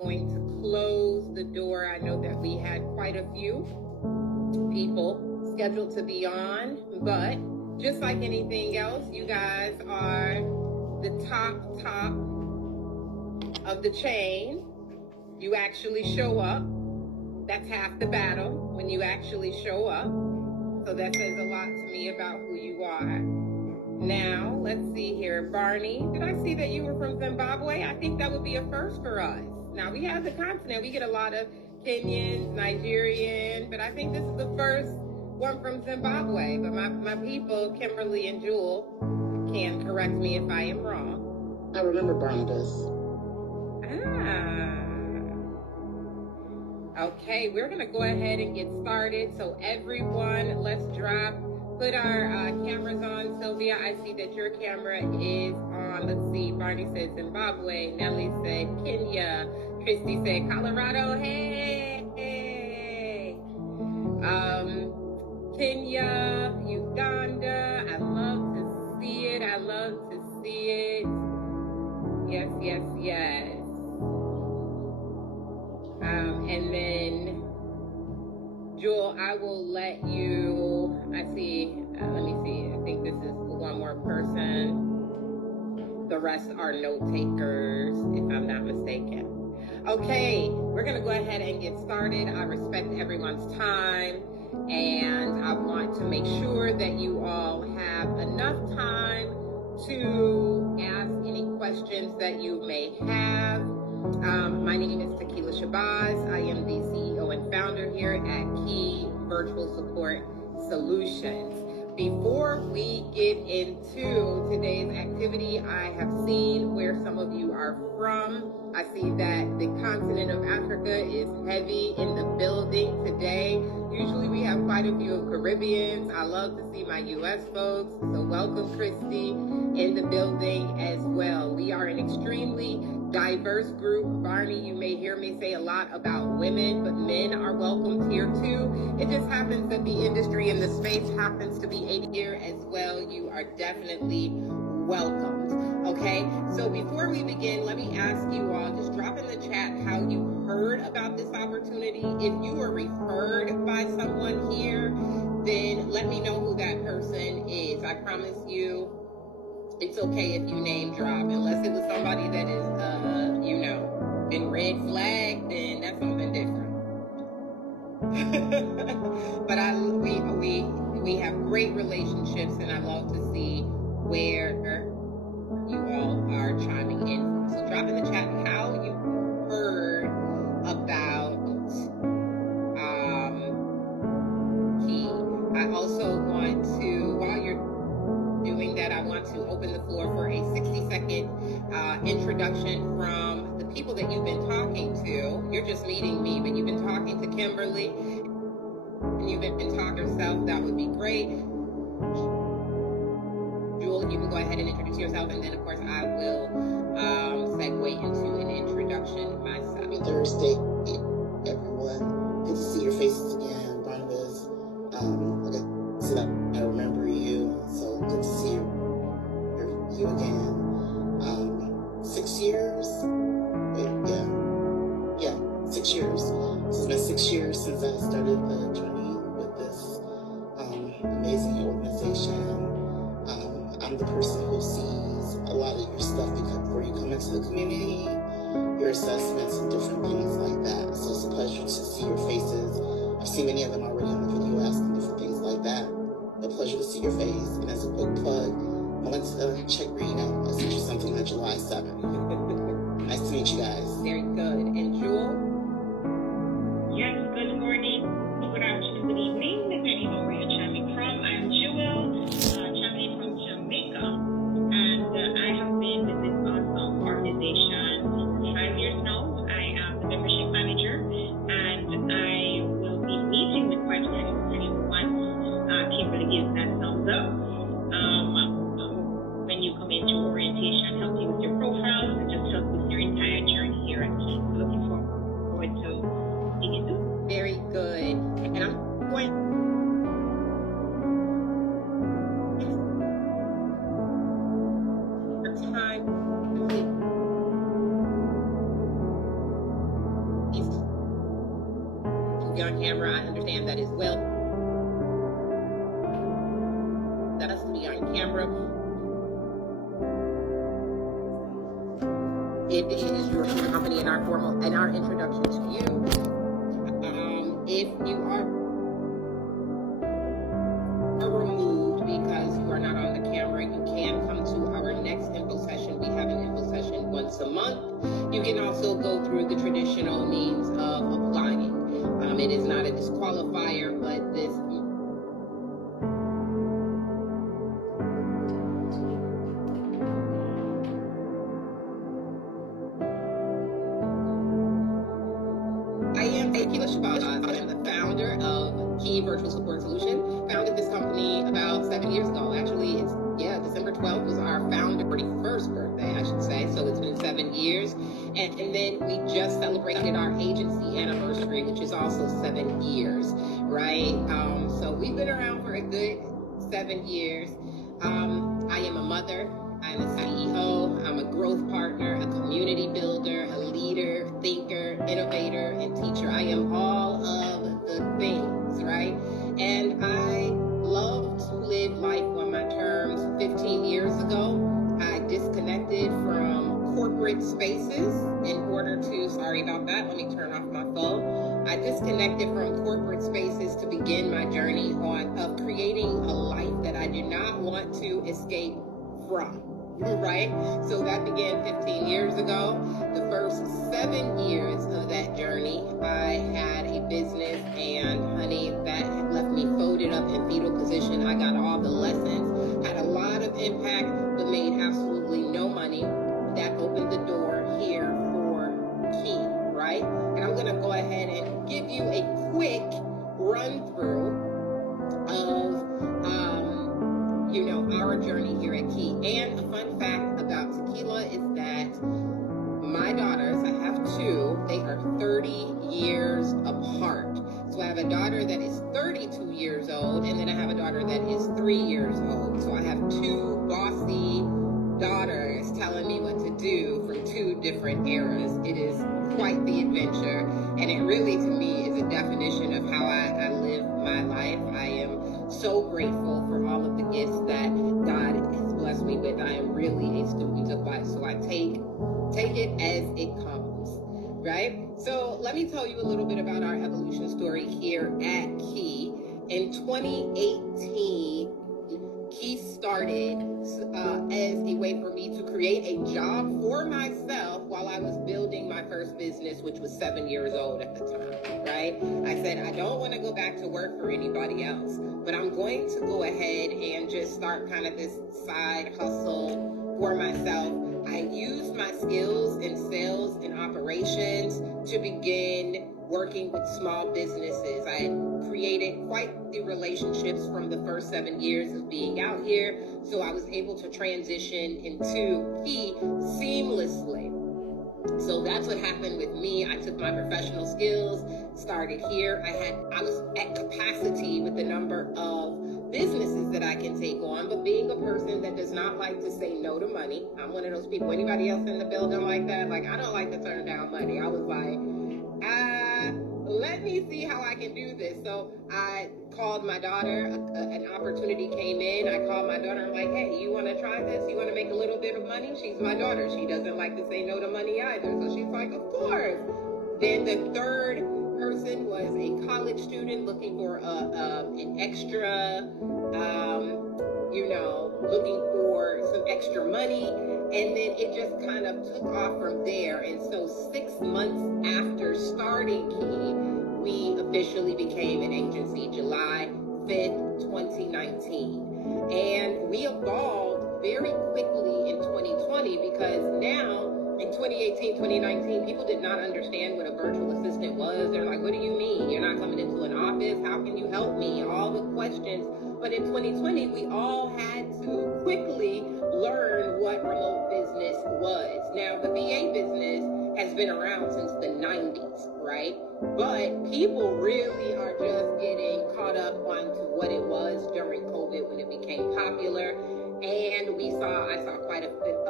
going to close the door. I know that we had quite a few people scheduled to be on, but just like anything else, you guys are the top of the chain. You actually show up. That's half the battle, when you actually show up. So that says a lot to me about who you are. Now, let's see here. Barney, did I see that you were from Zimbabwe? I think that would be a first for us. Now, we have the continent. We get a lot of Kenyans, Nigerian, but I think this is the first one from Zimbabwe. But my people, Kimberly and Jewel, can correct me if I am wrong. I remember Barnabas. Okay, we're going to go ahead and get started. So everyone, let's put our cameras on. Sylvia, I see that your camera is on. Let's see, Barney said Zimbabwe. Nellie said Kenya. Christy said Colorado. Hey. Kenya, Uganda. I love to see it. Yes. And then, Jewel, I will let you, let me see, I think this is one more person. The rest are note takers, if I'm not mistaken. Okay, we're gonna go ahead and get started. I respect everyone's time, and I want to make sure that you all have enough time to ask any questions that you may have. My name is Tequila Shabazz. I am the CEO and founder here at Qui Support Solutions. Before we get into today's activity, I have seen where some of you are from. I see that the continent of Africa is heavy in the building today. Usually we have quite a few of Caribbeans. I love to see my U.S. folks. So welcome, Christy, in the building as well. We are an extremely diverse group. Barney, you may hear me say a lot about women, but men are welcomed here too. It just happens that the industry and the space happens to be here as well. You are definitely welcomed. Okay, so before we begin, let me ask you all, just drop in the chat how you heard about this opportunity. If you were referred by someone here, then let me know who that person is. I promise you, it's okay if you name drop, unless it was somebody that is, been red flagged, then that's something different. But we have great relationships, and I love to see where you all are chiming in. So drop in the chat how you heard about Qui. I also want to, while you're doing that, I want to open the floor for a 60-second introduction from the people that you've been talking to. You're just meeting me, but you've been talking to Kimberly, and you've been talking to yourself. That would be great. Jewel, you can go ahead and introduce yourself, and then, of course, I will segue into an introduction myself. Happy Thursday, everyone. Good to see your faces again, Barnabas. Like I said, I remember you, so good to see you again. 6 years? Yeah, 6 years. So it's been 6 years since I started the journey with this amazing organization. I'm the person who sees a lot of your stuff before you come into the community, your assessments and different things like that. So it's a pleasure to see your faces. I've seen many of them already on the video asking different things like that. A pleasure to see your face. And as a quick plug, let's check reading out. I sent you something on July 7th. Nice to meet you guys. Very good. And Jewel? Yes, good morning, good afternoon, good evening, depending on where you're chiming from. I'm Jewel, chiming in from Jamaica, and I have been with this awesome organization for 5 years now. I am the membership manager, and I will be meeting with quite a few of you once Kimberly gives that thumbs up. When you come into orientation, help you with your profiles and just help with your entire journey be on camera. I understand that as well. That has to be on camera. It is your company and our introduction to you. If you are removed because you are not on the camera, you can come to our next info session. We have an info session once a month. You can also go through the traditional means of applying. It is not a disqualifier, but this I am Qui Support. I am the founder of Qui Support Solutions. Founded this company about 7 years ago. Actually, December 12th was our founder 41st birthday, I should say. So it's been 7 years. And then we just celebrated our agency anniversary, which is also 7 years, right? So we've been around for a good 7 years. I am a mother. I'm a CEO, I'm a growth partner, a community builder, a leader, thinker, innovator, and teacher. I am all of the things, right? And I love to live life on my terms. 15 years ago, I disconnected from corporate spaces in order to, sorry about that, let me turn off my phone. I disconnected from corporate spaces to begin my journey of creating a life that I do not want to escape from. Right? So that began 15 years ago. The first 7 years of that journey, I had a business, and honey, that left me folded up in fetal position. I got all the lessons, had a lot of impact, but made absolutely no money. That opened the door here for Qui, right? And I'm going to go ahead and give you a quick run through of our journey here at Qui. And a fun fact about tequila is that my daughters, I have two, they are 30 years apart. So I have a daughter that is 32 years old, and then I have a daughter that is 3 years old. So I have two bossy daughters telling me what to do from two different eras. It is quite the adventure, and it really, to me, is a definition of how I live my life. I am so grateful for all of the gifts that God has blessed me with. I am really a student of life, so I take it as it comes, right? So let me tell you a little bit about our evolution story here at Qui. In 2018, Qui started as a way for me to create a job for myself while I was building my first business, which was 7 years old at the time, right? I said, I don't want to go back to work for anybody else, but I'm going to go ahead and just start kind of this side hustle for myself. I used my skills in sales and operations to begin working with small businesses. I had created quite the relationships from the first 7 years of being out here, so I was able to transition into Qui seamlessly. So that's what happened with me. I took my professional skills, started here. I was at capacity with the number of businesses that I can take on, but being a person that does not like to say no to money, I'm one of those people. Anybody else in the building like that? Like, I don't like to turn down money. I was like, let me see how I can do this. So I called my daughter. An opportunity came in. I called my daughter. I'm like, hey, you want to try this? You want to make a little bit of money? She's my daughter. She doesn't like to say no to money either. So she's like, of course. Then the third person was a college student looking for an extra, looking for some extra money. And then it just kind of took off from there. And so 6 months after starting Qui, we officially became an agency July 5th, 2019. And we evolved very quickly in 2020 because now in 2018, 2019, people did not understand what a virtual assistant was. They're like, what do you mean? You're not coming into an office? How can you help me? All the questions. But in 2020, we all had to quickly learn what remote business was. Now, the VA business has been around since the 90s, right? But people really are just getting caught up onto what it was during COVID when it became popular. And I saw quite a bit of